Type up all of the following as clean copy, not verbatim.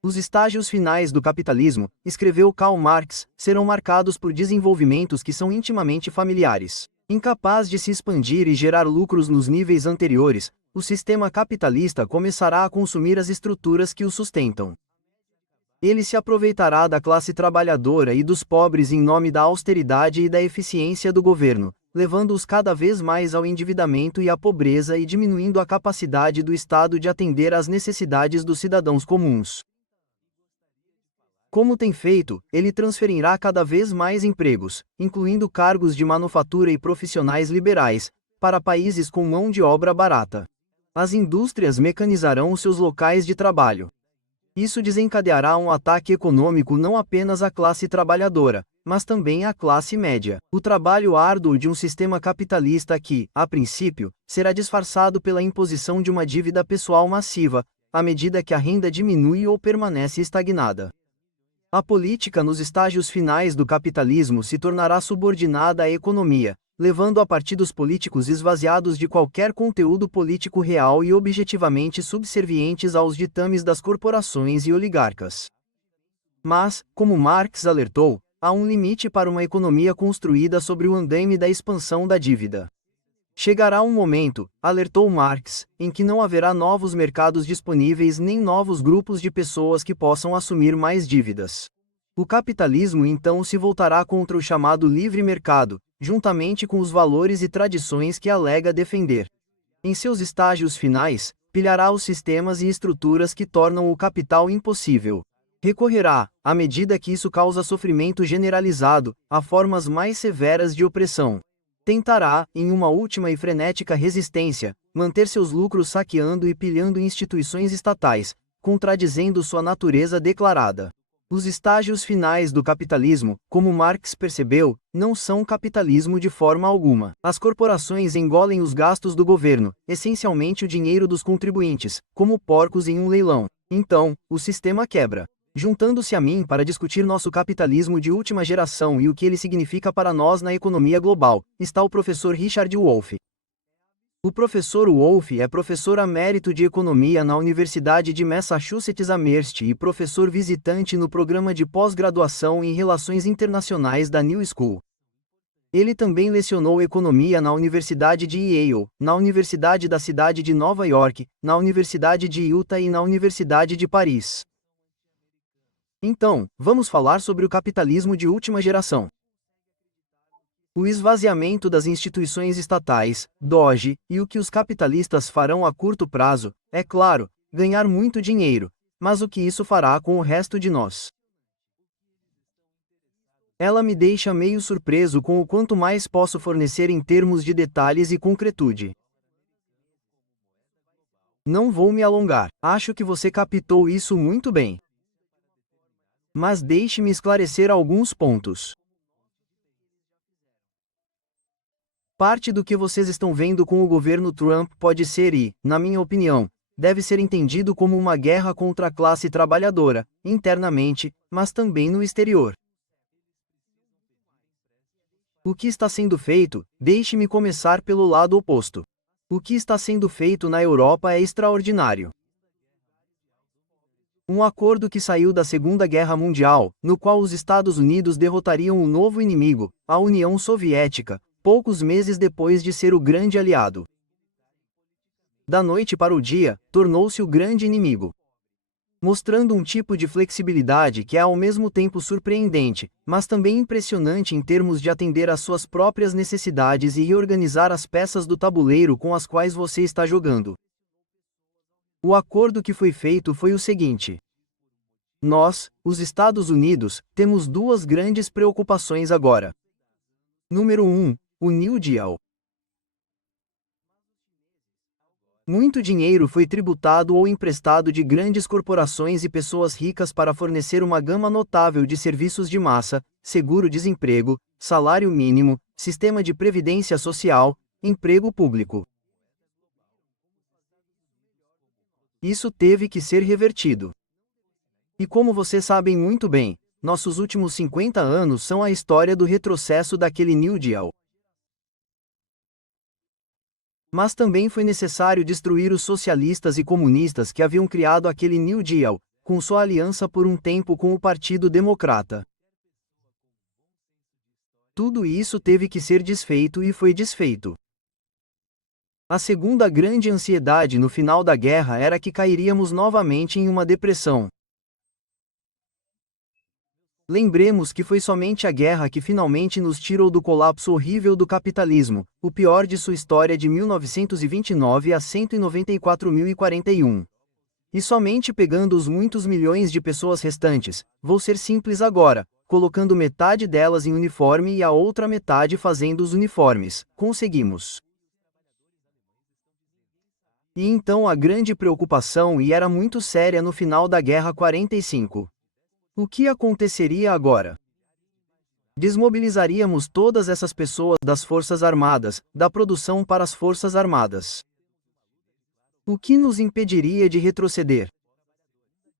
Os estágios finais do capitalismo, escreveu Karl Marx, serão marcados por desenvolvimentos que são intimamente familiares. Incapaz de se expandir e gerar lucros nos níveis anteriores, o sistema capitalista começará a consumir as estruturas que o sustentam. Ele se aproveitará da classe trabalhadora e dos pobres em nome da austeridade e da eficiência do governo, levando-os cada vez mais ao endividamento e à pobreza e diminuindo a capacidade do Estado de atender às necessidades dos cidadãos comuns. Como tem feito, ele transferirá cada vez mais empregos, incluindo cargos de manufatura e profissionais liberais, para países com mão de obra barata. As indústrias mecanizarão os seus locais de trabalho. Isso desencadeará um ataque econômico não apenas à classe trabalhadora, mas também à classe média. O trabalho árduo de um sistema capitalista que, a princípio, será disfarçado pela imposição de uma dívida pessoal massiva, à medida que a renda diminui ou permanece estagnada. A política nos estágios finais do capitalismo se tornará subordinada à economia, levando a partidos políticos esvaziados de qualquer conteúdo político real e objetivamente subservientes aos ditames das corporações e oligarcas. Mas, como Marx alertou, há um limite para uma economia construída sobre o andaime da expansão da dívida. Chegará um momento, alertou Marx, em que não haverá novos mercados disponíveis nem novos grupos de pessoas que possam assumir mais dívidas. O capitalismo então se voltará contra o chamado livre mercado, juntamente com os valores e tradições que alega defender. Em seus estágios finais, pilhará os sistemas e estruturas que tornam o capital impossível. Recorrerá, à medida que isso causa sofrimento generalizado, a formas mais severas de opressão. Tentará, em uma última e frenética resistência, manter seus lucros saqueando e pilhando instituições estatais, contradizendo sua natureza declarada. Os estágios finais do capitalismo, como Marx percebeu, não são capitalismo de forma alguma. As corporações engolem os gastos do governo, essencialmente o dinheiro dos contribuintes, como porcos em um leilão. Então, o sistema quebra. Juntando-se a mim para discutir nosso capitalismo de última geração e o que ele significa para nós na economia global, está o professor Richard Wolff. O professor Wolff é professor emérito de economia na Universidade de Massachusetts Amherst e professor visitante no programa de pós-graduação em Relações Internacionais da New School. Ele também lecionou economia na Universidade de Yale, na Universidade da Cidade de Nova York, na Universidade de Utah e na Universidade de Paris. Então, vamos falar sobre o capitalismo de última geração. O esvaziamento das instituições estatais, DOGE, e o que os capitalistas farão a curto prazo, é claro, ganhar muito dinheiro, mas o que isso fará com o resto de nós? Ela me deixa meio surpreso com o quanto mais posso fornecer em termos de detalhes e concretude. Não vou me alongar, acho que você captou isso muito bem. Mas deixe-me esclarecer alguns pontos. Parte do que vocês estão vendo com o governo Trump pode ser e, na minha opinião, deve ser entendido como uma guerra contra a classe trabalhadora, internamente, mas também no exterior. O que está sendo feito? Deixe-me começar pelo lado oposto. O que está sendo feito na Europa é extraordinário. Um acordo que saiu da Segunda Guerra Mundial, no qual os Estados Unidos derrotariam um novo inimigo, a União Soviética, poucos meses depois de ser o grande aliado. Da noite para o dia, tornou-se o grande inimigo. Mostrando um tipo de flexibilidade que é ao mesmo tempo surpreendente, mas também impressionante em termos de atender às suas próprias necessidades e reorganizar as peças do tabuleiro com as quais você está jogando. O acordo que foi feito foi o seguinte. Nós, os Estados Unidos, temos duas grandes preocupações agora. Número 1, o New Deal. Muito dinheiro foi tributado ou emprestado de grandes corporações e pessoas ricas para fornecer uma gama notável de serviços de massa, seguro-desemprego, salário mínimo, sistema de previdência social, emprego público. Isso teve que ser revertido. E como vocês sabem muito bem, nossos últimos 50 anos são a história do retrocesso daquele New Deal. Mas também foi necessário destruir os socialistas e comunistas que haviam criado aquele New Deal, com sua aliança por um tempo com o Partido Democrata. Tudo isso teve que ser desfeito e foi desfeito. A segunda grande ansiedade no final da guerra era que cairíamos novamente em uma depressão. Lembremos que foi somente a guerra que finalmente nos tirou do colapso horrível do capitalismo, o pior de sua história de 1929 a 194.041. E somente pegando os muitos milhões de pessoas restantes, vou ser simples agora, colocando metade delas em uniforme e a outra metade fazendo os uniformes, conseguimos. E então a grande preocupação e era muito séria no final da Guerra 45. O que aconteceria agora? Desmobilizaríamos todas essas pessoas das Forças Armadas, da produção para as Forças Armadas. O que nos impediria de retroceder?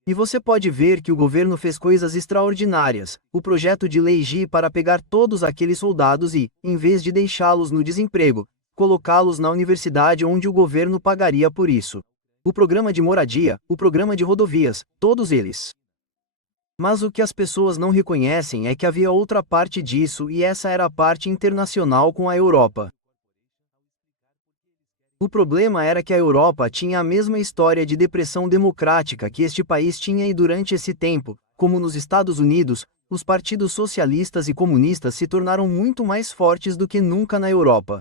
E você pode ver que o governo fez coisas extraordinárias, o projeto de Lei G para pegar todos aqueles soldados e, em vez de deixá-los no desemprego, colocá-los na universidade onde o governo pagaria por isso. O programa de moradia, o programa de rodovias, todos eles. Mas o que as pessoas não reconhecem é que havia outra parte disso e essa era a parte internacional com a Europa. O problema era que a Europa tinha a mesma história de depressão democrática que este país tinha e durante esse tempo, como nos Estados Unidos, os partidos socialistas e comunistas se tornaram muito mais fortes do que nunca na Europa.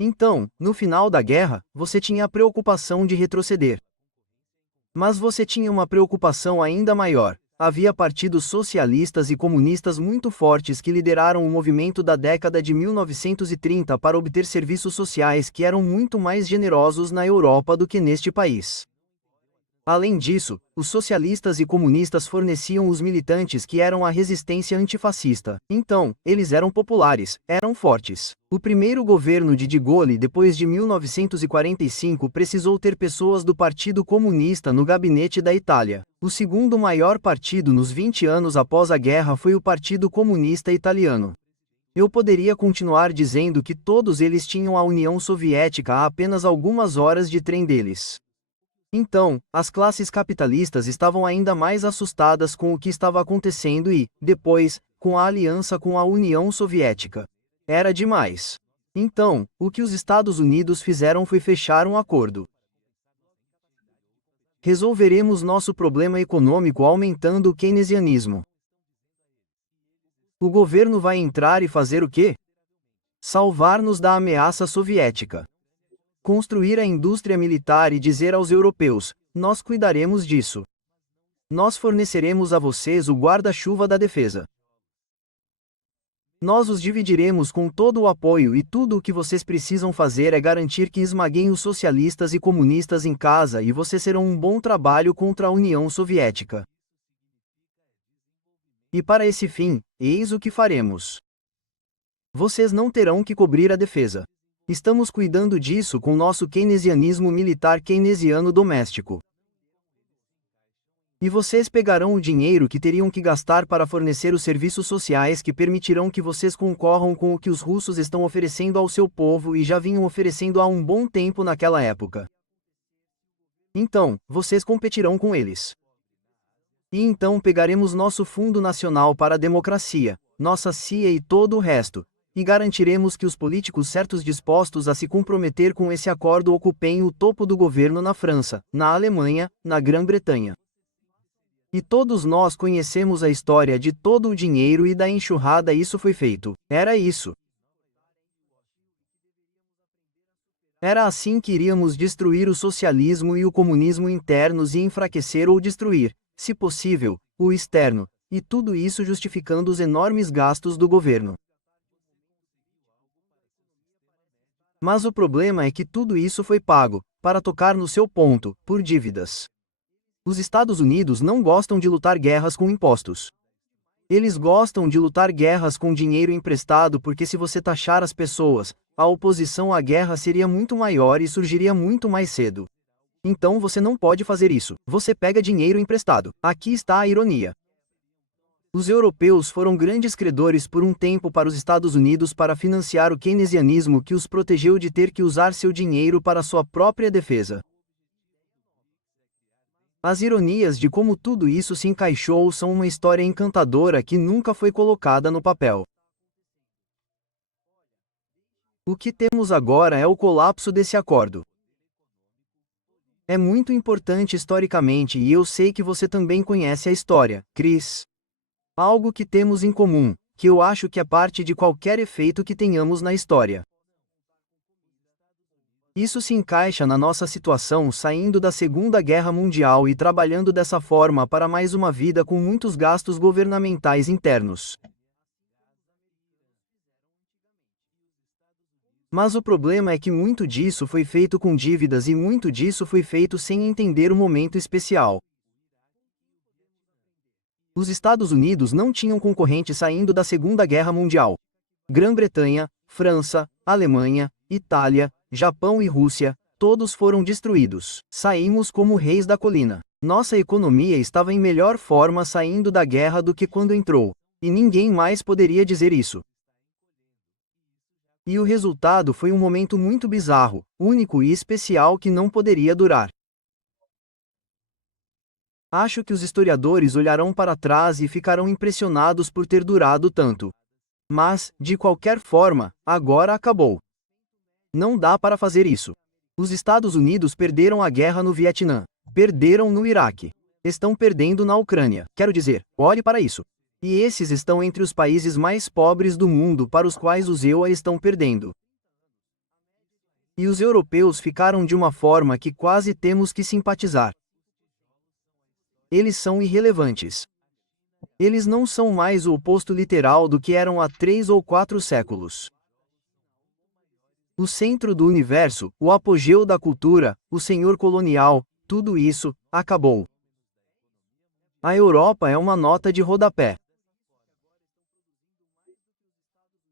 Então, no final da guerra, você tinha a preocupação de retroceder. Mas você tinha uma preocupação ainda maior. Havia partidos socialistas e comunistas muito fortes que lideraram o movimento da década de 1930 para obter serviços sociais que eram muito mais generosos na Europa do que neste país. Além disso, os socialistas e comunistas forneciam os militantes que eram a resistência antifascista. Então, eles eram populares, eram fortes. O primeiro governo de Gaulle depois de 1945 precisou ter pessoas do Partido Comunista no gabinete da Itália. O segundo maior partido nos 20 anos após a guerra foi o Partido Comunista Italiano. Eu poderia continuar dizendo que todos eles tinham a União Soviética a apenas algumas horas de trem deles. Então, as classes capitalistas estavam ainda mais assustadas com o que estava acontecendo e, depois, com a aliança com a União Soviética. Era demais. Então, o que os Estados Unidos fizeram foi fechar um acordo. Resolveremos nosso problema econômico aumentando o keynesianismo. O governo vai entrar e fazer o quê? Salvar-nos da ameaça soviética. Construir a indústria militar e dizer aos europeus: nós cuidaremos disso. Nós forneceremos a vocês o guarda-chuva da defesa. Nós os dividiremos com todo o apoio e tudo o que vocês precisam fazer é garantir que esmaguem os socialistas e comunistas em casa e vocês serão um bom trabalho contra a União Soviética. E para esse fim, eis o que faremos. Vocês não terão que cobrir a defesa. Estamos cuidando disso com nosso keynesianismo militar keynesiano doméstico. E vocês pegarão o dinheiro que teriam que gastar para fornecer os serviços sociais que permitirão que vocês concorram com o que os russos estão oferecendo ao seu povo e já vinham oferecendo há um bom tempo naquela época. Então, vocês competirão com eles. E então pegaremos nosso Fundo Nacional para a Democracia, nossa CIA e todo o resto, e garantiremos que os políticos certos dispostos a se comprometer com esse acordo ocupem o topo do governo na França, na Alemanha, na Grã-Bretanha. E todos nós conhecemos a história de todo o dinheiro e da enxurrada isso foi feito. Era isso. Era assim que iríamos destruir o socialismo e o comunismo internos e enfraquecer ou destruir, se possível, o externo, e tudo isso justificando os enormes gastos do governo. Mas o problema é que tudo isso foi pago, para tocar no seu ponto, por dívidas. Os Estados Unidos não gostam de lutar guerras com impostos. Eles gostam de lutar guerras com dinheiro emprestado porque se você taxar as pessoas, a oposição à guerra seria muito maior e surgiria muito mais cedo. Então você não pode fazer isso, você pega dinheiro emprestado. Aqui está a ironia. Os europeus foram grandes credores por um tempo para os Estados Unidos para financiar o keynesianismo que os protegeu de ter que usar seu dinheiro para sua própria defesa. As ironias de como tudo isso se encaixou são uma história encantadora que nunca foi colocada no papel. O que temos agora é o colapso desse acordo. É muito importante historicamente e eu sei que você também conhece a história, Chris. Algo que temos em comum, que eu acho que é parte de qualquer efeito que tenhamos na história. Isso se encaixa na nossa situação saindo da Segunda Guerra Mundial e trabalhando dessa forma para mais uma vida com muitos gastos governamentais internos. Mas o problema é que muito disso foi feito com dívidas e muito disso foi feito sem entender o momento especial. Os Estados Unidos não tinham concorrente saindo da Segunda Guerra Mundial. Grã-Bretanha, França, Alemanha, Itália, Japão e Rússia, todos foram destruídos. Saímos como reis da colina. Nossa economia estava em melhor forma saindo da guerra do que quando entrou. E ninguém mais poderia dizer isso. E o resultado foi um momento muito bizarro, único e especial que não poderia durar. Acho que os historiadores olharão para trás e ficarão impressionados por ter durado tanto. Mas, de qualquer forma, agora acabou. Não dá para fazer isso. Os Estados Unidos perderam a guerra no Vietnã. Perderam no Iraque. Estão perdendo na Ucrânia. Quero dizer, olhe para isso. E esses estão entre os países mais pobres do mundo para os quais os EUA estão perdendo. E os europeus ficaram de uma forma que quase temos que simpatizar. Eles são irrelevantes. Eles não são mais o oposto literal do que eram há 3 ou 4 séculos. O centro do universo, o apogeu da cultura, o senhor colonial, tudo isso, acabou. A Europa é uma nota de rodapé.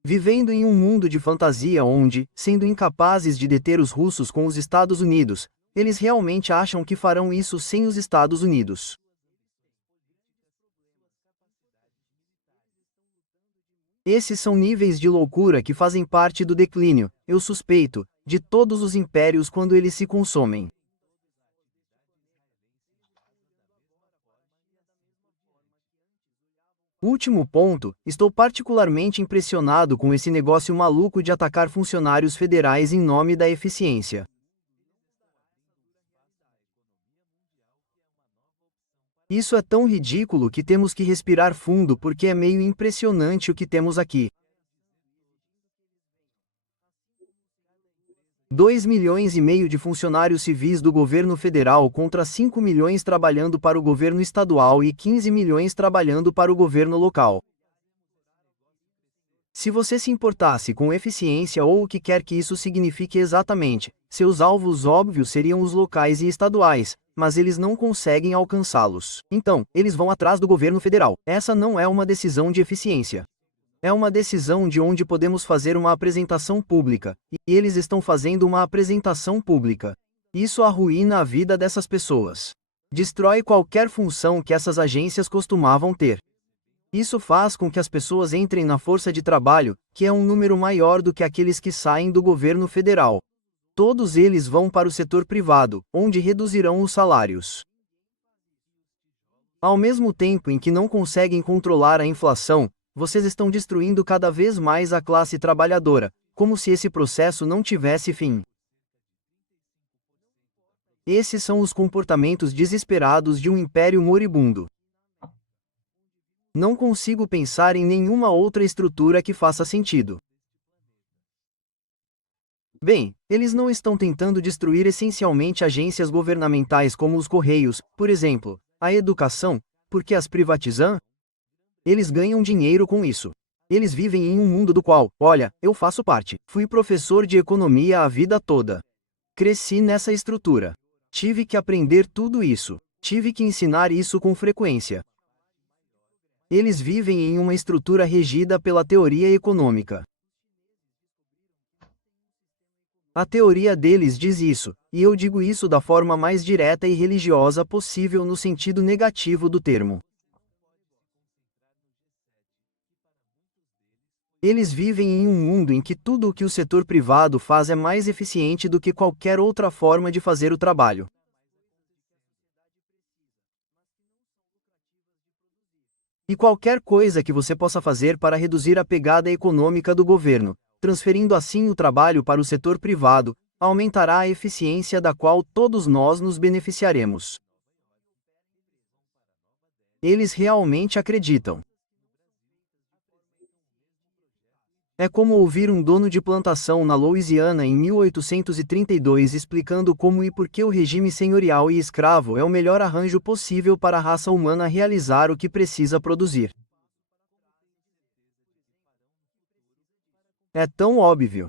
Vivendo em um mundo de fantasia onde, sendo incapazes de deter os russos com os Estados Unidos, eles realmente acham que farão isso sem os Estados Unidos. Esses são níveis de loucura que fazem parte do declínio, eu suspeito, de todos os impérios quando eles se consomem. Último ponto, estou particularmente impressionado com esse negócio maluco de atacar funcionários federais em nome da eficiência. Isso é tão ridículo que temos que respirar fundo porque é meio impressionante o que temos aqui. 2,5 milhões de funcionários civis do governo federal contra 5 milhões trabalhando para o governo estadual e 15 milhões trabalhando para o governo local. Se você se importasse com eficiência ou o que quer que isso signifique exatamente, seus alvos óbvios seriam os locais e estaduais, mas eles não conseguem alcançá-los. Então, eles vão atrás do governo federal. Essa não é uma decisão de eficiência. É uma decisão de onde podemos fazer uma apresentação pública, e eles estão fazendo uma apresentação pública. Isso arruína a vida dessas pessoas. Destrói qualquer função que essas agências costumavam ter. Isso faz com que as pessoas entrem na força de trabalho, que é um número maior do que aqueles que saem do governo federal. Todos eles vão para o setor privado, onde reduzirão os salários. Ao mesmo tempo em que não conseguem controlar a inflação, vocês estão destruindo cada vez mais a classe trabalhadora, como se esse processo não tivesse fim. Esses são os comportamentos desesperados de um império moribundo. Não consigo pensar em nenhuma outra estrutura que faça sentido. Bem, eles não estão tentando destruir essencialmente agências governamentais como os Correios, por exemplo, a educação, porque as privatizam? Eles ganham dinheiro com isso. Eles vivem em um mundo do qual, olha, eu faço parte. Fui professor de economia a vida toda. Cresci nessa estrutura. Tive que aprender tudo isso. Tive que ensinar isso com frequência. Eles vivem em uma estrutura regida pela teoria econômica. A teoria deles diz isso, e eu digo isso da forma mais direta e religiosa possível no sentido negativo do termo. Eles vivem em um mundo em que tudo o que o setor privado faz é mais eficiente do que qualquer outra forma de fazer o trabalho. E qualquer coisa que você possa fazer para reduzir a pegada econômica do governo, transferindo assim o trabalho para o setor privado, aumentará a eficiência da qual todos nós nos beneficiaremos. Eles realmente acreditam. É como ouvir um dono de plantação na Louisiana em 1832 explicando como e por que o regime senhorial e escravo é o melhor arranjo possível para a raça humana realizar o que precisa produzir. É tão óbvio.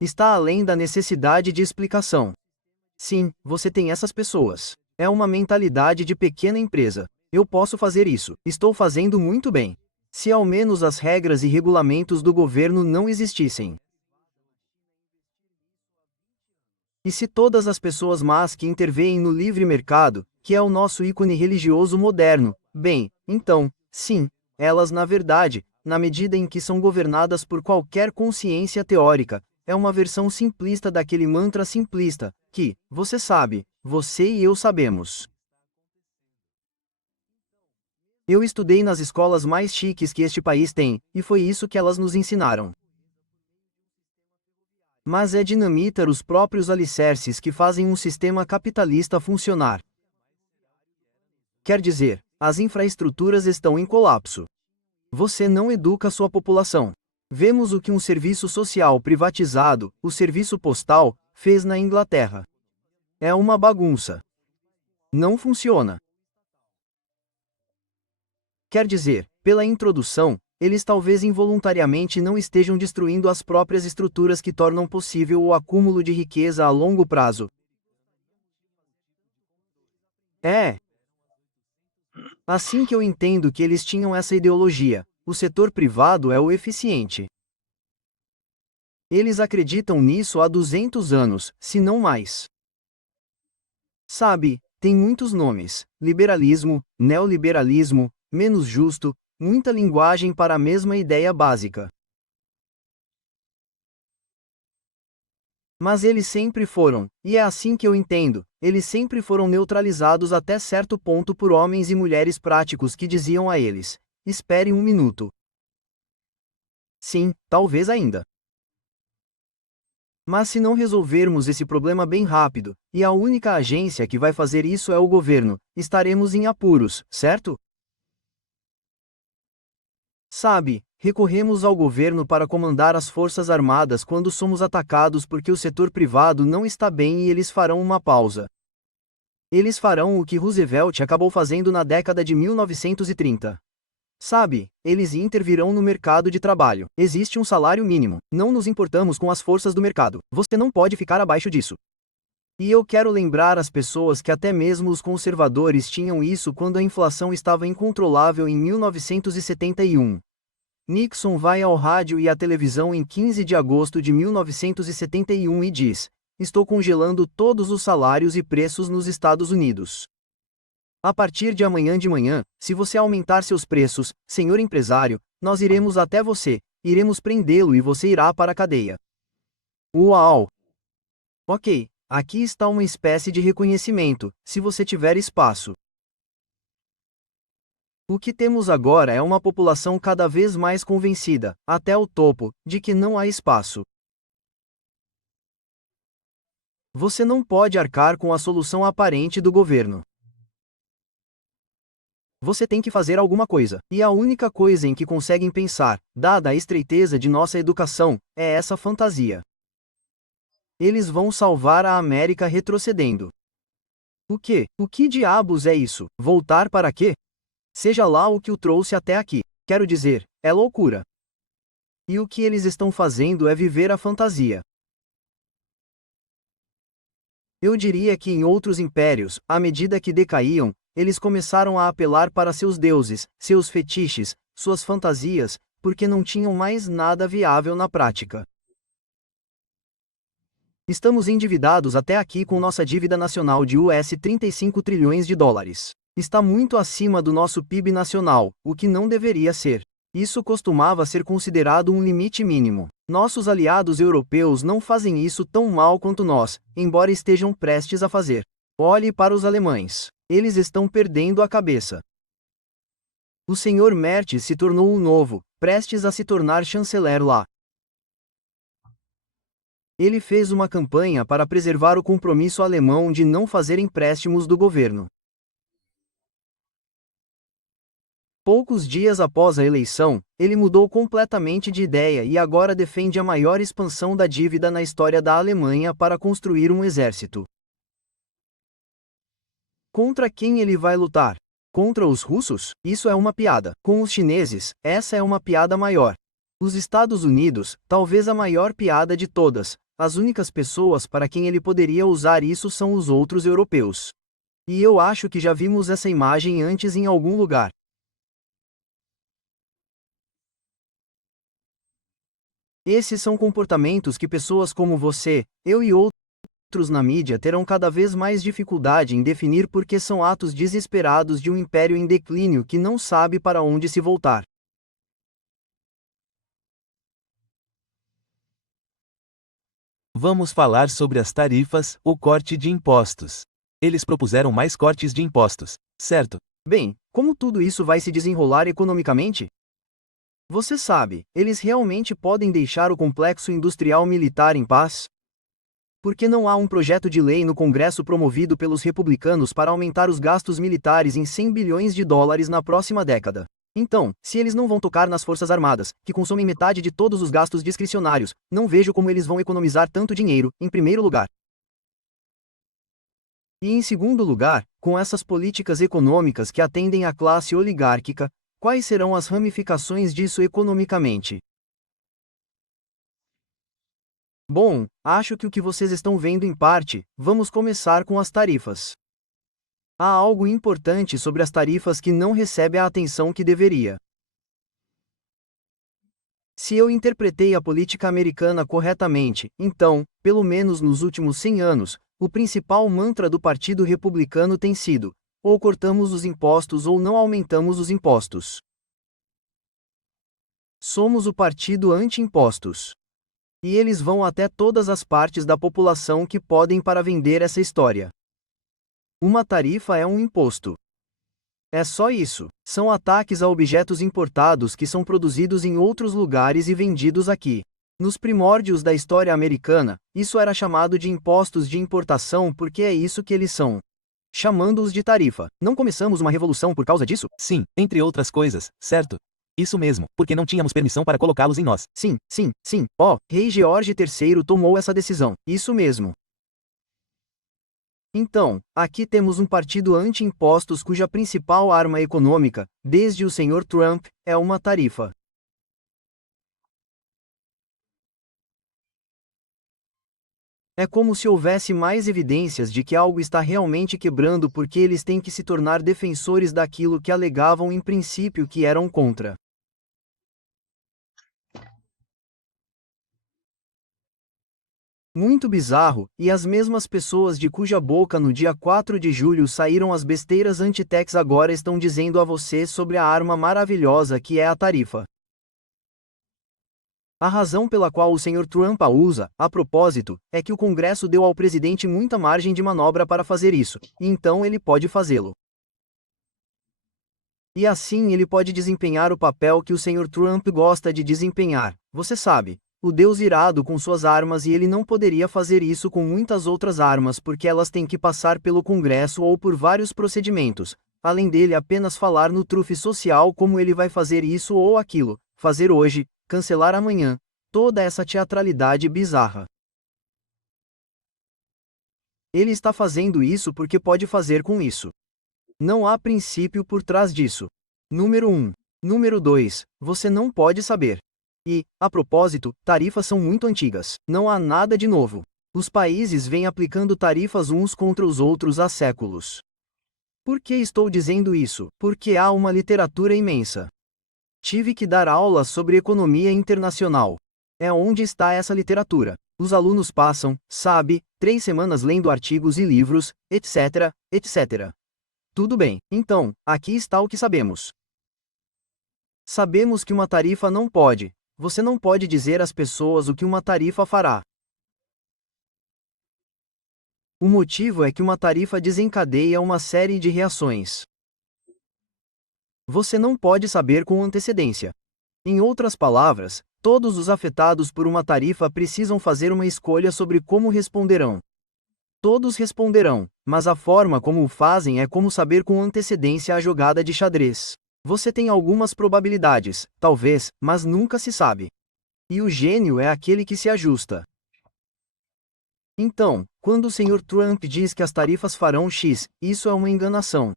Está além da necessidade de explicação. Sim, você tem essas pessoas. É uma mentalidade de pequena empresa. Eu posso fazer isso, estou fazendo muito bem. Se ao menos as regras e regulamentos do governo não existissem. E se todas as pessoas más que intervêm no livre mercado, que é o nosso ícone religioso moderno, bem, então, sim, elas na verdade, na medida em que são governadas por qualquer consciência teórica, é uma versão simplista daquele mantra simplista, que, você sabe, você e eu sabemos. Eu estudei nas escolas mais chiques que este país tem, e foi isso que elas nos ensinaram. Mas é dinamitar os próprios alicerces que fazem um sistema capitalista funcionar. Quer dizer, as infraestruturas estão em colapso. Você não educa sua população. Vemos o que um serviço social privatizado, o serviço postal, fez na Inglaterra. É uma bagunça. Não funciona. Quer dizer, pela introdução, eles talvez involuntariamente não estejam destruindo as próprias estruturas que tornam possível o acúmulo de riqueza a longo prazo. É assim que eu entendo que eles tinham essa ideologia. O setor privado é o eficiente. Eles acreditam nisso há 200 anos, se não mais. Sabe, tem muitos nomes: liberalismo, neoliberalismo, menos justo, muita linguagem para a mesma ideia básica. Mas eles sempre foram, e é assim que eu entendo, eles sempre foram neutralizados até certo ponto por homens e mulheres práticos que diziam a eles: espere um minuto. Sim, talvez ainda. Mas se não resolvermos esse problema bem rápido, e a única agência que vai fazer isso é o governo, estaremos em apuros, certo? Sabe, recorremos ao governo para comandar as forças armadas quando somos atacados porque o setor privado não está bem e eles farão uma pausa. Eles farão o que Roosevelt acabou fazendo na década de 1930. Sabe, eles intervirão no mercado de trabalho. Existe um salário mínimo. Não nos importamos com as forças do mercado. Você não pode ficar abaixo disso. E eu quero lembrar às pessoas que até mesmo os conservadores tinham isso quando a inflação estava incontrolável em 1971. Nixon vai ao rádio e à televisão em 15 de agosto de 1971 e diz: estou congelando todos os salários e preços nos Estados Unidos. A partir de amanhã de manhã, se você aumentar seus preços, senhor empresário, nós iremos até você, iremos prendê-lo e você irá para a cadeia. Uau! Ok, aqui está uma espécie de reconhecimento, se você tiver espaço. O que temos agora é uma população cada vez mais convencida, até o topo, de que não há espaço. Você não pode arcar com a solução aparente do governo. Você tem que fazer alguma coisa, e a única coisa em que conseguem pensar, dada a estreiteza de nossa educação, é essa fantasia. Eles vão salvar a América retrocedendo. O quê? O que diabos é isso? Voltar para quê? Seja lá o que o trouxe até aqui. Quero dizer, é loucura. E o que eles estão fazendo é viver a fantasia. Eu diria que em outros impérios, à medida que decaíam, eles começaram a apelar para seus deuses, seus fetiches, suas fantasias, porque não tinham mais nada viável na prática. Estamos endividados até aqui com nossa dívida nacional de US 35 trilhões de dólares. Está muito acima do nosso PIB nacional, o que não deveria ser. Isso costumava ser considerado um limite mínimo. Nossos aliados europeus não fazem isso tão mal quanto nós, embora estejam prestes a fazer. Olhe para os alemães. Eles estão perdendo a cabeça. O Sr. Mertes se tornou o novo, prestes a se tornar chanceler lá. Ele fez uma campanha para preservar o compromisso alemão de não fazer empréstimos do governo. Poucos dias após a eleição, ele mudou completamente de ideia e agora defende a maior expansão da dívida na história da Alemanha para construir um exército. Contra quem ele vai lutar? Contra os russos? Isso é uma piada. Com os chineses? Essa é uma piada maior. Os Estados Unidos? Talvez a maior piada de todas. As únicas pessoas para quem ele poderia usar isso são os outros europeus. E eu acho que já vimos essa imagem antes em algum lugar. Esses são comportamentos que pessoas como você, eu e outros na mídia terão cada vez mais dificuldade em definir porque são atos desesperados de um império em declínio que não sabe para onde se voltar. Vamos falar sobre as tarifas, o corte de impostos. Eles propuseram mais cortes de impostos, certo? Bem, como tudo isso vai se desenrolar economicamente? Você sabe, eles realmente podem deixar o complexo industrial militar em paz? Porque não há um projeto de lei no Congresso promovido pelos republicanos para aumentar os gastos militares em 100 bilhões de dólares na próxima década. Então, se eles não vão tocar nas Forças Armadas, que consomem metade de todos os gastos discricionários, não vejo como eles vão economizar tanto dinheiro, em primeiro lugar. E em segundo lugar, com essas políticas econômicas que atendem à classe oligárquica, quais serão as ramificações disso economicamente? Bom, acho que o que vocês estão vendo em parte, vamos começar com as tarifas. Há algo importante sobre as tarifas que não recebe a atenção que deveria. Se eu interpretei a política americana corretamente, então, pelo menos nos últimos 100 anos, o principal mantra do Partido Republicano tem sido: ou cortamos os impostos ou não aumentamos os impostos. Somos o partido anti-impostos. E eles vão até todas as partes da população que podem para vender essa história. Uma tarifa é um imposto. É só isso. São ataques a objetos importados que são produzidos em outros lugares e vendidos aqui. Nos primórdios da história americana, isso era chamado de impostos de importação porque é isso que eles são. Chamando-os de tarifa. Não começamos uma revolução por causa disso? Sim, entre outras coisas, certo? Isso mesmo, porque não tínhamos permissão para colocá-los em nós. Sim, sim, sim. Oh, Rei George III tomou essa decisão. Isso mesmo. Então, aqui temos um partido anti-impostos cuja principal arma econômica, desde o Sr. Trump, é uma tarifa. É como se houvesse mais evidências de que algo está realmente quebrando porque eles têm que se tornar defensores daquilo que alegavam em princípio que eram contra. Muito bizarro, e as mesmas pessoas de cuja boca no dia 4 de julho saíram as besteiras anti-tax agora estão dizendo a você sobre a arma maravilhosa que é a tarifa. A razão pela qual o Sr. Trump a usa, a propósito, é que o Congresso deu ao presidente muita margem de manobra para fazer isso, e então ele pode fazê-lo. E assim ele pode desempenhar o papel que o Sr. Trump gosta de desempenhar, você sabe. O Deus irado com suas armas e ele não poderia fazer isso com muitas outras armas porque elas têm que passar pelo Congresso ou por vários procedimentos, além dele apenas falar no trufe social como ele vai fazer isso ou aquilo, fazer hoje, cancelar amanhã, toda essa teatralidade bizarra. Ele está fazendo isso porque pode fazer com isso. Não há princípio por trás disso. Número 1. Número 2, você não pode saber. E, a propósito, tarifas são muito antigas. Não há nada de novo. Os países vêm aplicando tarifas uns contra os outros há séculos. Por que estou dizendo isso? Porque há uma literatura imensa. Tive que dar aulas sobre economia internacional. É onde está essa literatura. Os alunos passam, sabe, 3 semanas lendo artigos e livros, etc, etc. Tudo bem, então, aqui está o que sabemos. Sabemos que uma tarifa não pode. Você não pode dizer às pessoas o que uma tarifa fará. O motivo é que uma tarifa desencadeia uma série de reações. Você não pode saber com antecedência. Em outras palavras, todos os afetados por uma tarifa precisam fazer uma escolha sobre como responderão. Todos responderão, mas a forma como o fazem é como saber com antecedência a jogada de xadrez. Você tem algumas probabilidades, talvez, mas nunca se sabe. E o gênio é aquele que se ajusta. Então, quando o Sr. Trump diz que as tarifas farão X, isso é uma enganação.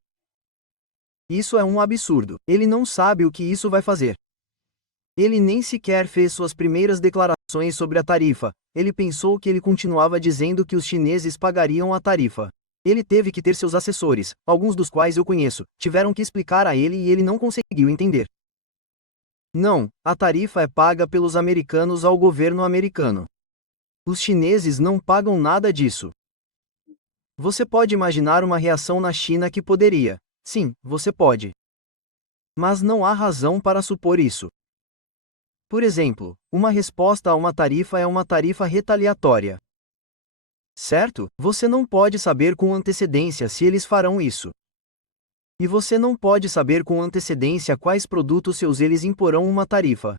Isso é um absurdo. Ele não sabe o que isso vai fazer. Ele nem sequer fez suas primeiras declarações sobre a tarifa. Ele pensou que ele continuava dizendo que os chineses pagariam a tarifa. Ele teve que ter seus assessores, alguns dos quais eu conheço, tiveram que explicar a ele e ele não conseguiu entender. Não, a tarifa é paga pelos americanos ao governo americano. Os chineses não pagam nada disso. Você pode imaginar uma reação na China que poderia. Sim, você pode. Mas não há razão para supor isso. Por exemplo, uma resposta a uma tarifa é uma tarifa retaliatória. Certo? Você não pode saber com antecedência se eles farão isso. E você não pode saber com antecedência quais produtos seus eles imporão uma tarifa.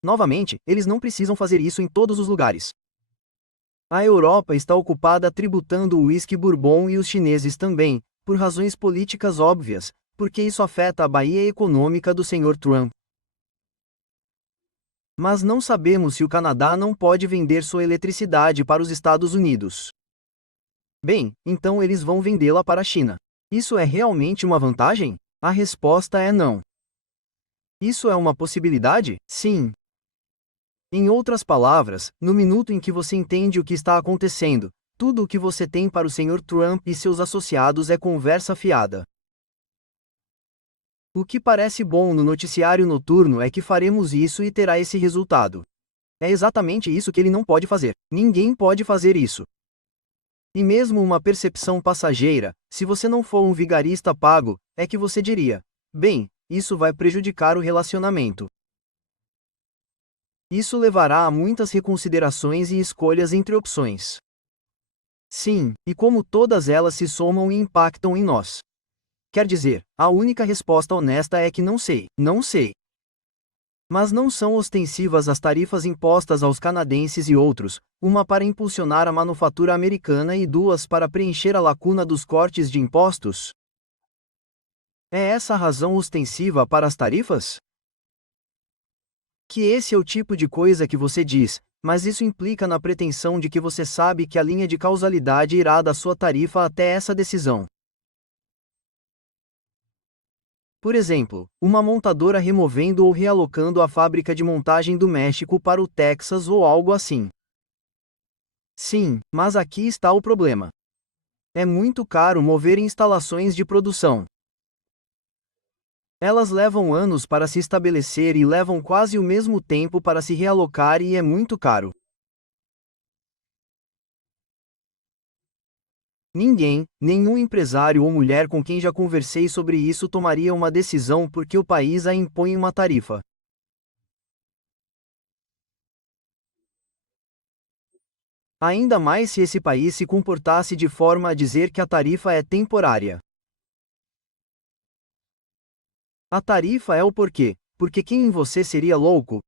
Novamente, eles não precisam fazer isso em todos os lugares. A Europa está ocupada tributando o uísque bourbon e os chineses também, por razões políticas óbvias, porque isso afeta a baía econômica do Sr. Trump. Mas não sabemos se o Canadá não pode vender sua eletricidade para os Estados Unidos. Bem, então eles vão vendê-la para a China. Isso é realmente uma vantagem? A resposta é não. Isso é uma possibilidade? Sim. Em outras palavras, no minuto em que você entende o que está acontecendo, tudo o que você tem para o Sr. Trump e seus associados é conversa fiada. O que parece bom no noticiário noturno é que faremos isso e terá esse resultado. É exatamente isso que ele não pode fazer. Ninguém pode fazer isso. E mesmo uma percepção passageira, se você não for um vigarista pago, é que você diria: bem, isso vai prejudicar o relacionamento. Isso levará a muitas reconsiderações e escolhas entre opções. Sim, e como todas elas se somam e impactam em nós. Quer dizer, a única resposta honesta é que não sei, não sei. Mas não são ostensivas as tarifas impostas aos canadenses e outros, uma para impulsionar a manufatura americana e duas para preencher a lacuna dos cortes de impostos? É essa a razão ostensiva para as tarifas? Que esse é o tipo de coisa que você diz, mas isso implica na pretensão de que você sabe que a linha de causalidade irá da sua tarifa até essa decisão. Por exemplo, uma montadora removendo ou realocando a fábrica de montagem do México para o Texas ou algo assim. Sim, mas aqui está o problema. É muito caro mover instalações de produção. Elas levam anos para se estabelecer e levam quase o mesmo tempo para se realocar e é muito caro. Ninguém, nenhum empresário ou mulher com quem já conversei sobre isso tomaria uma decisão porque o país a impõe uma tarifa. Ainda mais se esse país se comportasse de forma a dizer que a tarifa é temporária. A tarifa é o porquê, porque quem em você seria louco?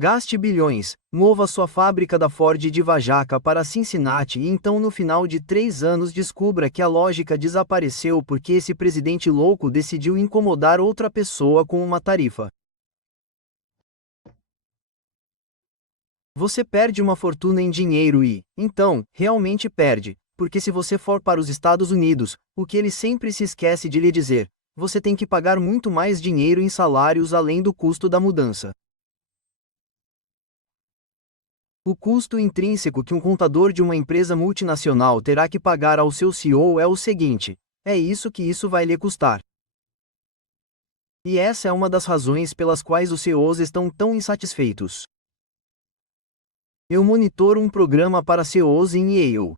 Gaste bilhões, mova sua fábrica da Ford de Vajaca para Cincinnati e então no final de 3 anos descubra que a lógica desapareceu porque esse presidente louco decidiu incomodar outra pessoa com uma tarifa. Você perde uma fortuna em dinheiro e, então, realmente perde, porque se você for para os Estados Unidos, o que ele sempre se esquece de lhe dizer, você tem que pagar muito mais dinheiro em salários além do custo da mudança. O custo intrínseco que um contador de uma empresa multinacional terá que pagar ao seu CEO é o seguinte: é isso que isso vai lhe custar. E essa é uma das razões pelas quais os CEOs estão tão insatisfeitos. Eu monitoro um programa para CEOs em Yale.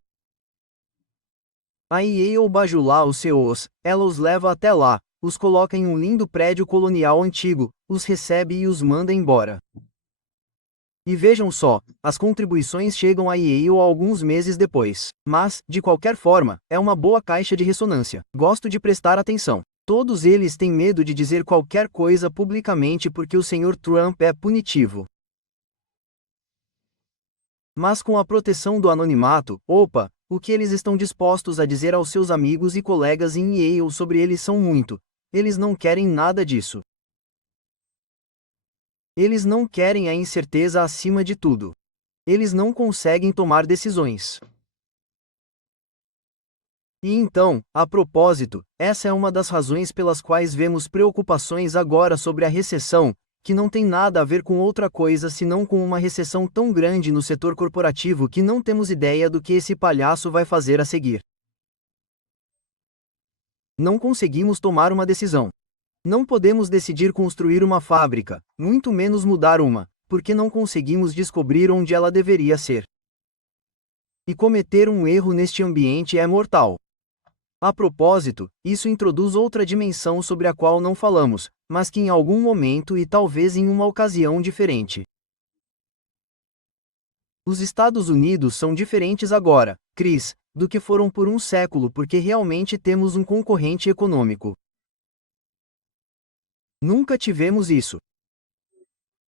A Yale bajula os CEOs, ela os leva até lá, os coloca em um lindo prédio colonial antigo, os recebe e os manda embora. E vejam só, as contribuições chegam a Yale alguns meses depois. Mas, de qualquer forma, é uma boa caixa de ressonância. Gosto de prestar atenção. Todos eles têm medo de dizer qualquer coisa publicamente porque o Sr. Trump é punitivo. Mas com a proteção do anonimato, opa, o que eles estão dispostos a dizer aos seus amigos e colegas em Yale sobre eles são muito. Eles não querem nada disso. Eles não querem a incerteza acima de tudo. Eles não conseguem tomar decisões. E então, a propósito, essa é uma das razões pelas quais vemos preocupações agora sobre a recessão, que não tem nada a ver com outra coisa senão com uma recessão tão grande no setor corporativo que não temos ideia do que esse palhaço vai fazer a seguir. Não conseguimos tomar uma decisão. Não podemos decidir construir uma fábrica, muito menos mudar uma, porque não conseguimos descobrir onde ela deveria ser. E cometer um erro neste ambiente é mortal. A propósito, isso introduz outra dimensão sobre a qual não falamos, mas que em algum momento e talvez em uma ocasião diferente. Os Estados Unidos são diferentes agora, Chris, do que foram por um século porque realmente temos um concorrente econômico. Nunca tivemos isso.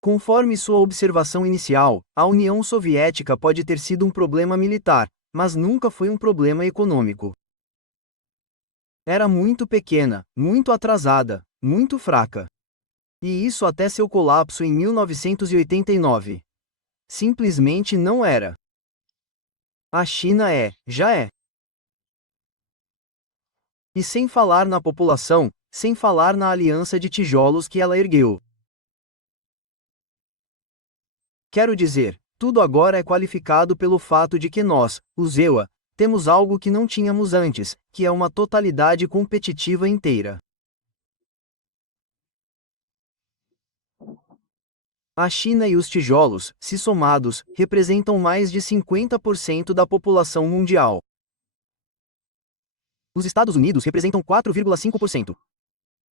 Conforme sua observação inicial, a União Soviética pode ter sido um problema militar, mas nunca foi um problema econômico. Era muito pequena, muito atrasada, muito fraca. E isso até seu colapso em 1989. Simplesmente não era. A China já é. E sem falar na população, sem falar na aliança de tijolos que ela ergueu. Quero dizer, tudo agora é qualificado pelo fato de que nós, os EUA, temos algo que não tínhamos antes, que é uma totalidade competitiva inteira. A China e os tijolos, se somados, representam mais de 50% da população mundial. Os Estados Unidos representam 4,5%.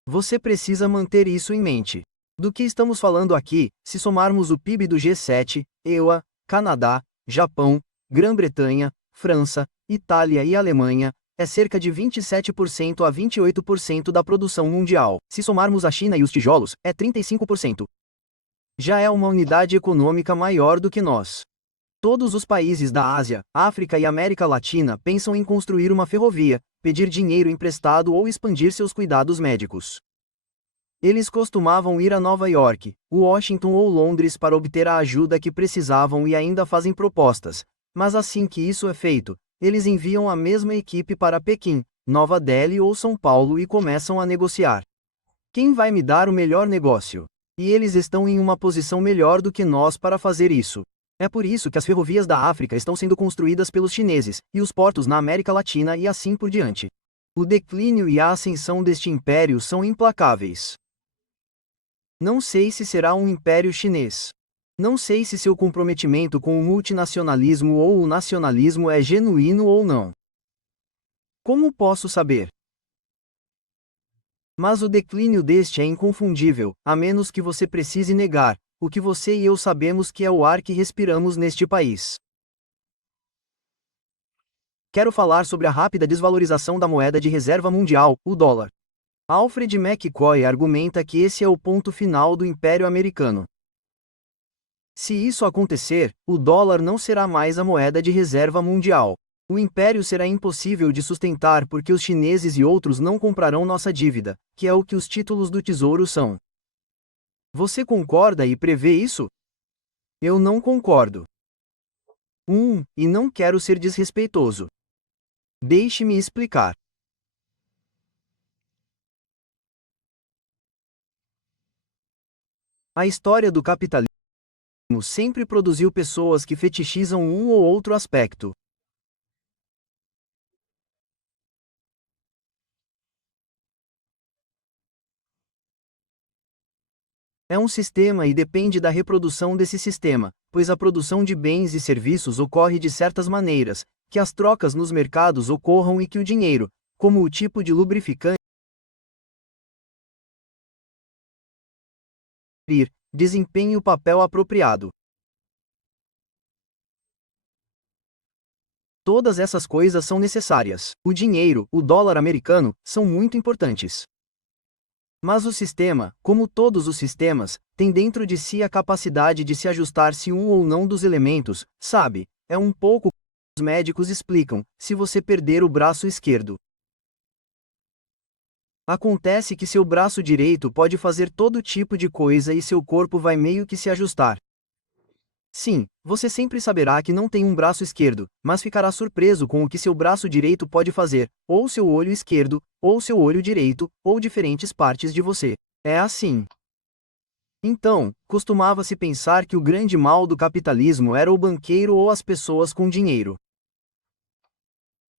Você precisa manter isso em mente. Do que estamos falando aqui, se somarmos o PIB do G7, EUA, Canadá, Japão, Grã-Bretanha, França, Itália e Alemanha, é cerca de 27% a 28% da produção mundial. Se somarmos a China e os tijolos, é 35%. Já é uma unidade econômica maior do que nós. Todos os países da Ásia, África e América Latina pensam em construir uma ferrovia, pedir dinheiro emprestado ou expandir seus cuidados médicos. Eles costumavam ir a Nova York, Washington ou Londres para obter a ajuda que precisavam e ainda fazem propostas, mas assim que isso é feito, eles enviam a mesma equipe para Pequim, Nova Delhi ou São Paulo e começam a negociar. Quem vai me dar o melhor negócio? E eles estão em uma posição melhor do que nós para fazer isso. É por isso que as ferrovias da África estão sendo construídas pelos chineses, e os portos na América Latina e assim por diante. O declínio e a ascensão deste império são implacáveis. Não sei se será um império chinês. Não sei se seu comprometimento com o multinacionalismo ou o nacionalismo é genuíno ou não. Como posso saber? Mas o declínio deste é inconfundível, a menos que você precise negar o que você e eu sabemos que é o ar que respiramos neste país. Quero falar sobre a rápida desvalorização da moeda de reserva mundial, o dólar. Alfred McCoy argumenta que esse é o ponto final do Império Americano. Se isso acontecer, o dólar não será mais a moeda de reserva mundial. O império será impossível de sustentar porque os chineses e outros não comprarão nossa dívida, que é o que os títulos do tesouro são. Você concorda e prevê isso? Eu não concordo. E não quero ser desrespeitoso. Deixe-me explicar. A história do capitalismo sempre produziu pessoas que fetichizam um ou outro aspecto. É um sistema e depende da reprodução desse sistema, pois a produção de bens e serviços ocorre de certas maneiras, que as trocas nos mercados ocorram e que o dinheiro, como o tipo de lubrificante, desempenhe o papel apropriado. Todas essas coisas são necessárias. O dinheiro, o dólar americano, são muito importantes. Mas o sistema, como todos os sistemas, tem dentro de si a capacidade de se ajustar se um ou não dos elementos, sabe, é um pouco como os médicos explicam, se você perder o braço esquerdo. Acontece que seu braço direito pode fazer todo tipo de coisa e seu corpo vai meio que se ajustar. Sim, você sempre saberá que não tem um braço esquerdo, mas ficará surpreso com o que seu braço direito pode fazer, ou seu olho esquerdo, ou seu olho direito, ou diferentes partes de você. É assim. Então, costumava-se pensar que o grande mal do capitalismo era o banqueiro ou as pessoas com dinheiro.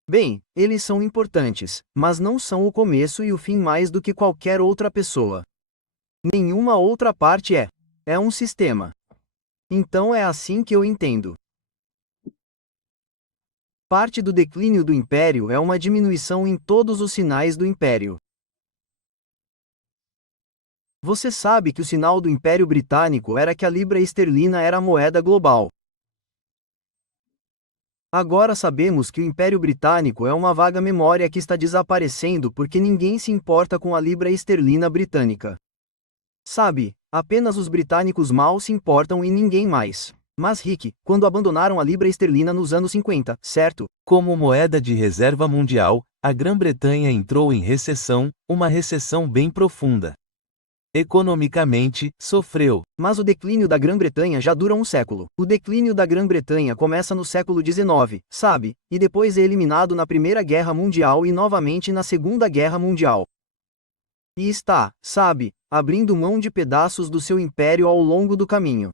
Bem, eles são importantes, mas não são o começo e o fim mais do que qualquer outra pessoa. Nenhuma outra parte é. É um sistema. Então é assim que eu entendo. Parte do declínio do império é uma diminuição em todos os sinais do império. Você sabe que o sinal do Império Britânico era que a libra esterlina era a moeda global. Agora sabemos que o Império Britânico é uma vaga memória que está desaparecendo porque ninguém se importa com a libra esterlina britânica. Sabe, apenas os britânicos mal se importam e ninguém mais. Mas Rick, quando abandonaram a libra esterlina nos anos 50, certo? Como moeda de reserva mundial, a Grã-Bretanha entrou em recessão, uma recessão bem profunda. Economicamente, sofreu. Mas o declínio da Grã-Bretanha já dura um século. O declínio da Grã-Bretanha começa no século XIX, sabe, e depois é eliminado na Primeira Guerra Mundial e novamente na Segunda Guerra Mundial. E está, sabe, abrindo mão de pedaços do seu império ao longo do caminho.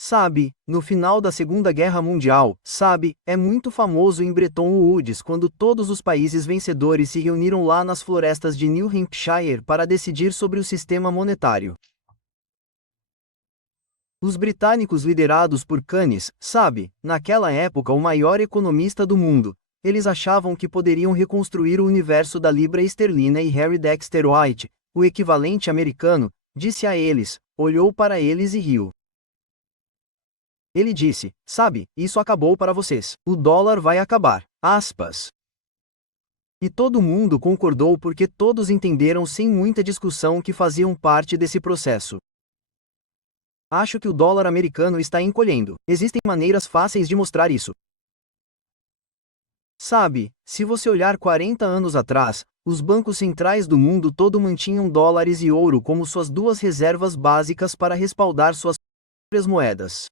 Sabe, no final da Segunda Guerra Mundial, sabe, é muito famoso em Bretton Woods quando todos os países vencedores se reuniram lá nas florestas de New Hampshire para decidir sobre o sistema monetário. Os britânicos liderados por Keynes, sabe, naquela época o maior economista do mundo, eles achavam que poderiam reconstruir o universo da libra esterlina e Harry Dexter White, o equivalente americano, disse a eles, olhou para eles e riu. Ele disse, sabe, isso acabou para vocês, o dólar vai acabar, aspas. E todo mundo concordou porque todos entenderam sem muita discussão que faziam parte desse processo. Acho que o dólar americano está encolhendo, existem maneiras fáceis de mostrar isso. Sabe, se você olhar 40 anos atrás, os bancos centrais do mundo todo mantinham dólares e ouro como suas duas reservas básicas para respaldar suas próprias moedas.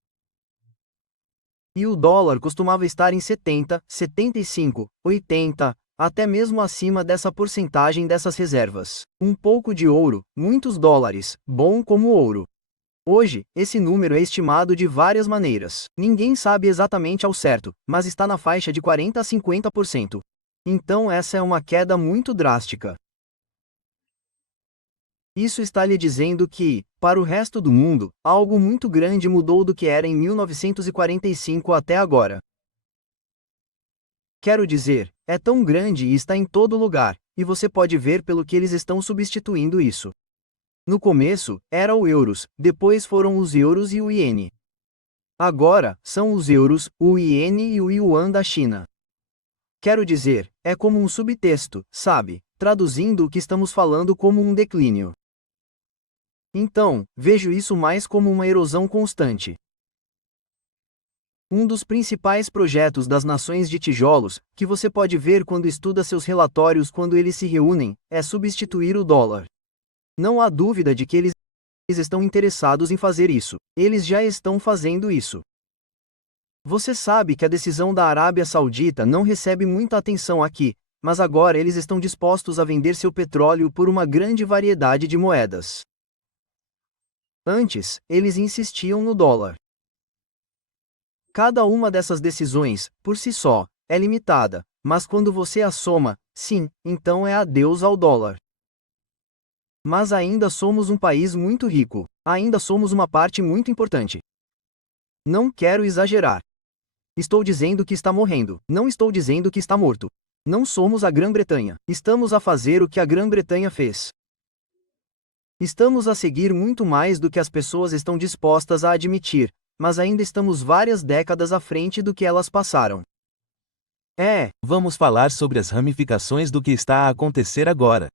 E o dólar costumava estar em 70, 75, 80, até mesmo acima dessa porcentagem dessas reservas. Um pouco de ouro, muitos dólares, bom como ouro. Hoje, esse número é estimado de várias maneiras. Ninguém sabe exatamente ao certo, mas está na faixa de 40 a 50%. Então essa é uma queda muito drástica. Isso está lhe dizendo que, para o resto do mundo, algo muito grande mudou do que era em 1945 até agora. Quero dizer, é tão grande e está em todo lugar, e você pode ver pelo que eles estão substituindo isso. No começo, era o euros, depois foram os euros e o iene. Agora, são os euros, o iene e o yuan da China. Quero dizer, é como um subtexto, sabe, traduzindo o que estamos falando como um declínio. Então, vejo isso mais como uma erosão constante. Um dos principais projetos das nações de tijolos, que você pode ver quando estuda seus relatórios quando eles se reúnem, é substituir o dólar. Não há dúvida de que eles estão interessados em fazer isso. Eles já estão fazendo isso. Você sabe que a decisão da Arábia Saudita não recebe muita atenção aqui, mas agora eles estão dispostos a vender seu petróleo por uma grande variedade de moedas. Antes, eles insistiam no dólar. Cada uma dessas decisões, por si só, é limitada, mas quando você a soma, sim, então é adeus ao dólar. Mas ainda somos um país muito rico, ainda somos uma parte muito importante. Não quero exagerar. Estou dizendo que está morrendo, não estou dizendo que está morto. Não somos a Grã-Bretanha, estamos a fazer o que a Grã-Bretanha fez. Estamos a seguir muito mais do que as pessoas estão dispostas a admitir, mas ainda estamos várias décadas à frente do que elas passaram. Vamos falar sobre as ramificações do que está a acontecer agora.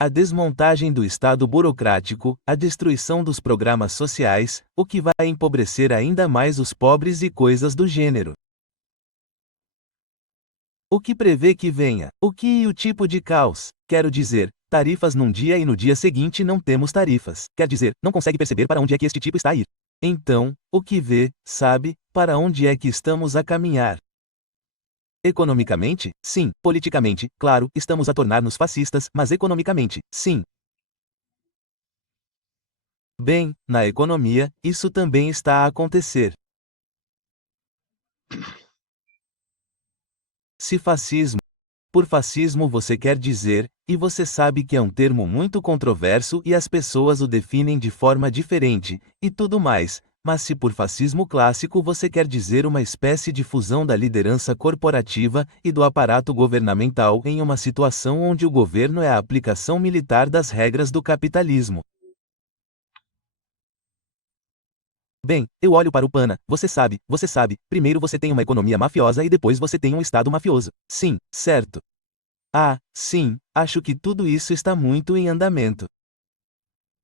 A desmontagem do Estado burocrático, a destruição dos programas sociais, o que vai empobrecer ainda mais os pobres e coisas do gênero. O que prevê que venha? O que e o tipo de caos? Quero dizer, tarifas num dia e no dia seguinte não temos tarifas. Quer dizer, não consegue perceber para onde é que este tipo está a ir. Então, o que vê, sabe, para onde é que estamos a caminhar. Economicamente, sim. Politicamente, claro, estamos a tornar-nos fascistas, mas economicamente, sim. Bem, na economia, isso também está a acontecer. Se fascismo. Por fascismo você quer dizer, e você sabe que é um termo muito controverso e as pessoas o definem de forma diferente, e tudo mais, mas se por fascismo clássico você quer dizer uma espécie de fusão da liderança corporativa e do aparato governamental em uma situação onde o governo é a aplicação militar das regras do capitalismo. Bem, eu olho para o PANA, você sabe, primeiro você tem uma economia mafiosa e depois você tem um Estado mafioso. Sim, certo. Ah, sim, acho que tudo isso está muito em andamento.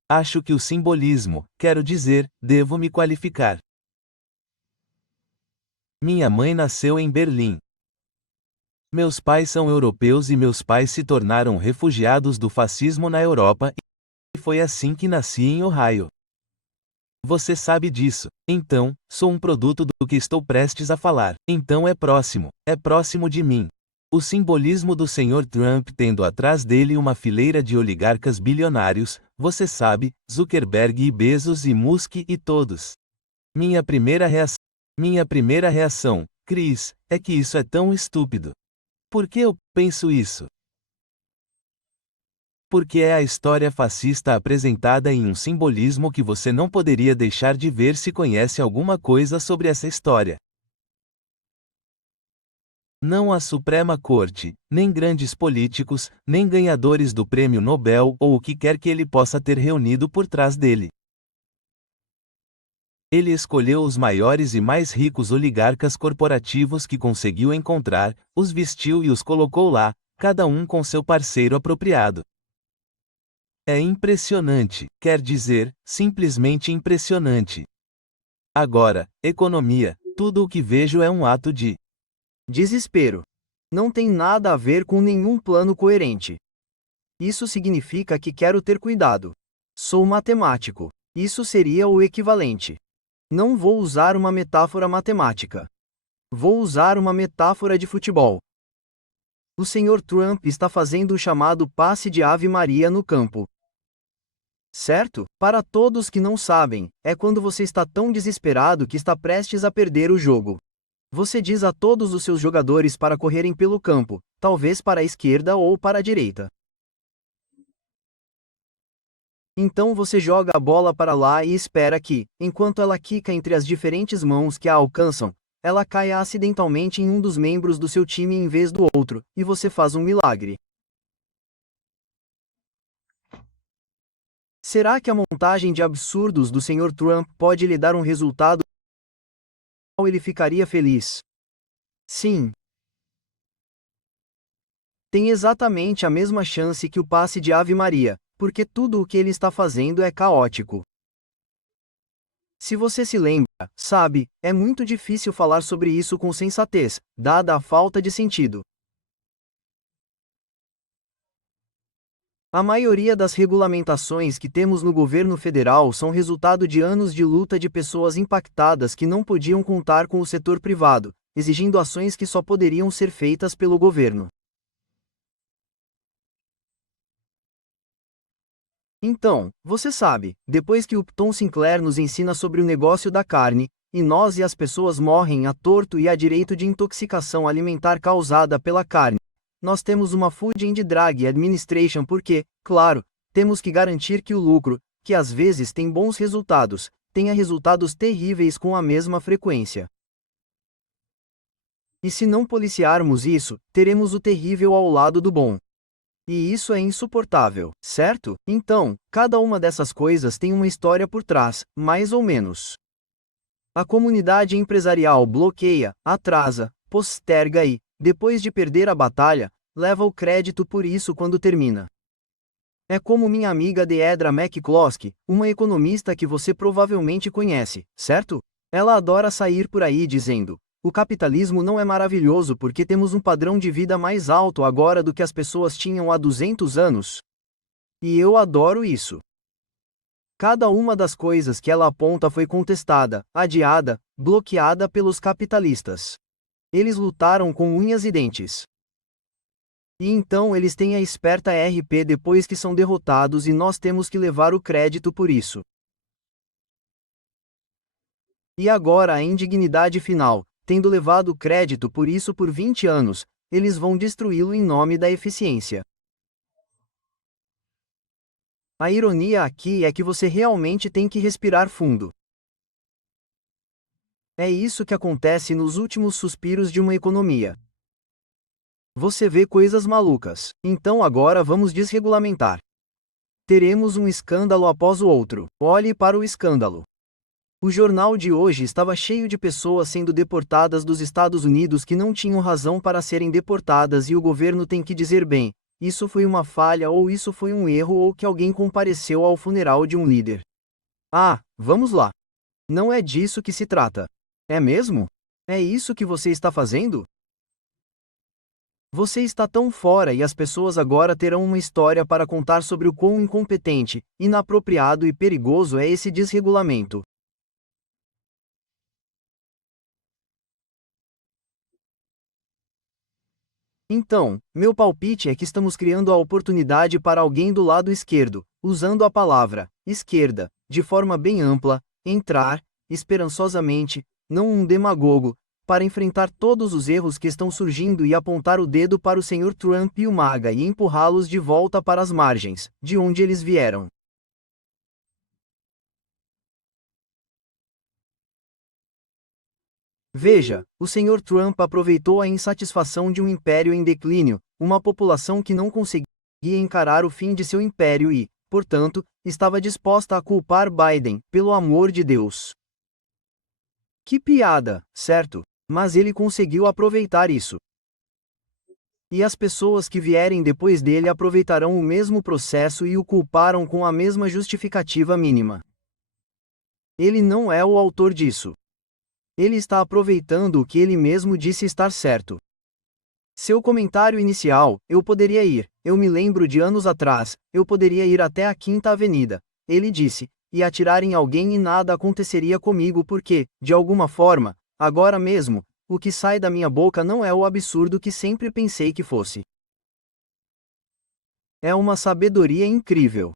Acho que o simbolismo, quero dizer, devo me qualificar. Minha mãe nasceu em Berlim. Meus pais são europeus e meus pais se tornaram refugiados do fascismo na Europa e foi assim que nasci em Ohio. Você sabe disso. Então, sou um produto do que estou prestes a falar. Então é próximo de mim. O simbolismo do Sr. Trump tendo atrás dele uma fileira de oligarcas bilionários, você sabe, Zuckerberg e Bezos e Musk e todos. Minha primeira reação, Chris, é que isso é tão estúpido. Por que eu penso isso? Porque é a história fascista apresentada em um simbolismo que você não poderia deixar de ver se conhece alguma coisa sobre essa história. Não a Suprema Corte, nem grandes políticos, nem ganhadores do Prêmio Nobel ou o que quer que ele possa ter reunido por trás dele. Ele escolheu os maiores e mais ricos oligarcas corporativos que conseguiu encontrar, os vestiu e os colocou lá, cada um com seu parceiro apropriado. É impressionante, quer dizer, simplesmente impressionante. Agora, economia, tudo o que vejo é um ato de Desespero. Não tem nada a ver com nenhum plano coerente. Isso significa que quero ter cuidado. Sou matemático. Isso seria o equivalente. Não vou usar uma metáfora matemática. Vou usar uma metáfora de futebol. O Sr. Trump está fazendo o chamado passe de Ave Maria no campo. Certo? Para todos que não sabem, é quando você está tão desesperado que está prestes a perder o jogo. Você diz a todos os seus jogadores para correrem pelo campo, talvez para a esquerda ou para a direita. Então você joga a bola para lá e espera que, enquanto ela quica entre as diferentes mãos que a alcançam, ela caia acidentalmente em um dos membros do seu time em vez do outro, e você faz um milagre. Será que a montagem de absurdos do Sr. Trump pode lhe dar um resultado ao qual ele ficaria feliz? Sim. Tem exatamente a mesma chance que o passe de Ave Maria, porque tudo o que ele está fazendo é caótico. Se você se lembra, sabe, é muito difícil falar sobre isso com sensatez, dada a falta de sentido. A maioria das regulamentações que temos no governo federal são resultado de anos de luta de pessoas impactadas que não podiam contar com o setor privado, exigindo ações que só poderiam ser feitas pelo governo. Então, você sabe, depois que o Tom Sinclair nos ensina sobre o negócio da carne, e nós e as pessoas morrem à torto e à direito de intoxicação alimentar causada pela carne, nós temos uma Food and Drug Administration porque, claro, temos que garantir que o lucro, que às vezes tem bons resultados, tenha resultados terríveis com a mesma frequência. E se não policiarmos isso, teremos o terrível ao lado do bom. E isso é insuportável, certo? Então, cada uma dessas coisas tem uma história por trás, mais ou menos. A comunidade empresarial bloqueia, atrasa, posterga e, depois de perder a batalha, leva o crédito por isso quando termina. É como minha amiga Deidra McCloskey, uma economista que você provavelmente conhece, certo? Ela adora sair por aí dizendo: o capitalismo não é maravilhoso porque temos um padrão de vida mais alto agora do que as pessoas tinham há 200 anos. E eu adoro isso. Cada uma das coisas que ela aponta foi contestada, adiada, bloqueada pelos capitalistas. Eles lutaram com unhas e dentes. E então eles têm a esperta RP depois que são derrotados e nós temos que levar o crédito por isso. E agora a indignidade final, tendo levado o crédito por isso por 20 anos, eles vão destruí-lo em nome da eficiência. A ironia aqui é que você realmente tem que respirar fundo. É isso que acontece nos últimos suspiros de uma economia. Você vê coisas malucas, então agora vamos desregulamentar. Teremos um escândalo após o outro, olhe para o escândalo. O jornal de hoje estava cheio de pessoas sendo deportadas dos Estados Unidos que não tinham razão para serem deportadas e o governo tem que dizer bem, isso foi uma falha ou isso foi um erro ou que alguém compareceu ao funeral de um líder. Ah, vamos lá. Não é disso que se trata. É mesmo? É isso que você está fazendo? Você está tão fora e as pessoas agora terão uma história para contar sobre o quão incompetente, inapropriado e perigoso é esse desregulamento. Então, meu palpite é que estamos criando a oportunidade para alguém do lado esquerdo, usando a palavra esquerda, de forma bem ampla, entrar, esperançosamente, não um demagogo, para enfrentar todos os erros que estão surgindo e apontar o dedo para o Sr. Trump e o MAGA e empurrá-los de volta para as margens, de onde eles vieram. Veja, o Sr. Trump aproveitou a insatisfação de um império em declínio, uma população que não conseguia encarar o fim de seu império e, portanto, estava disposta a culpar Biden, pelo amor de Deus. Que piada, certo? Mas ele conseguiu aproveitar isso. E as pessoas que vierem depois dele aproveitarão o mesmo processo e o culparam com a mesma justificativa mínima. Ele não é o autor disso. Ele está aproveitando o que ele mesmo disse estar certo. Seu comentário inicial: eu poderia ir, eu me lembro de anos atrás, eu poderia ir até a Quinta Avenida, ele disse, e atirar em alguém e nada aconteceria comigo porque, de alguma forma, agora mesmo, o que sai da minha boca não é o absurdo que sempre pensei que fosse. É uma sabedoria incrível.